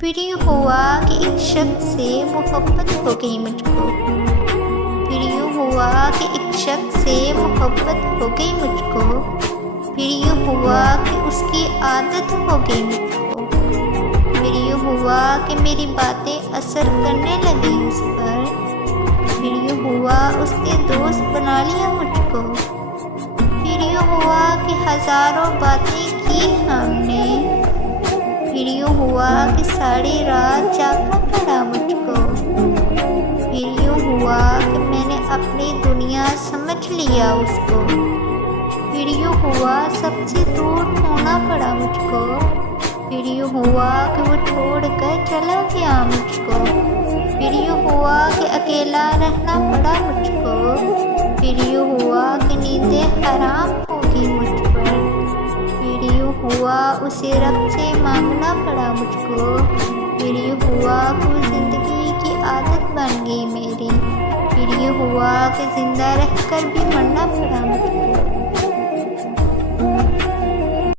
फिर यूँ हुआ कि एक शख्स से मोहब्बत हो गई मुझको। फिर यूँ हुआ कि एक शख्स से मोहब्बत हो गई मुझको। फिर यूँ हुआ कि उसकी आदत हो गई मुझको। फिर यूँ हुआ कि मेरी बातें असर करने लगी उस पर। फिर यूँ हुआ उसने दोस्त बना लिया मुझको। फिर यूँ हुआ कि हज़ारों बातें की हमने। फिर यूँ हुआ कि सारी रात जागना पड़ा मुझको। फिर यूँ हुआ कि मैंने अपनी दुनिया समझ लिया उसको। फिर यूँ हुआ सबसे दूर होना पड़ा मुझको। फिर यूँ हुआ कि वो छोड़ कर चला गया मुझको। फिर यूँ हुआ कि अकेला रहना पड़ा मुझको। फिर यूँ हुआ कि नींदें हराम होगी मुझ पर। फिर यूँ हुआ उसे रब से मांगना पड़ा मुझको। फिर यूँ हुआ कि वो ज़िंदगी की आदत बन गई मेरी। फिर यूँ हुआ कि ज़िंदा रहकर भी मरना पड़ा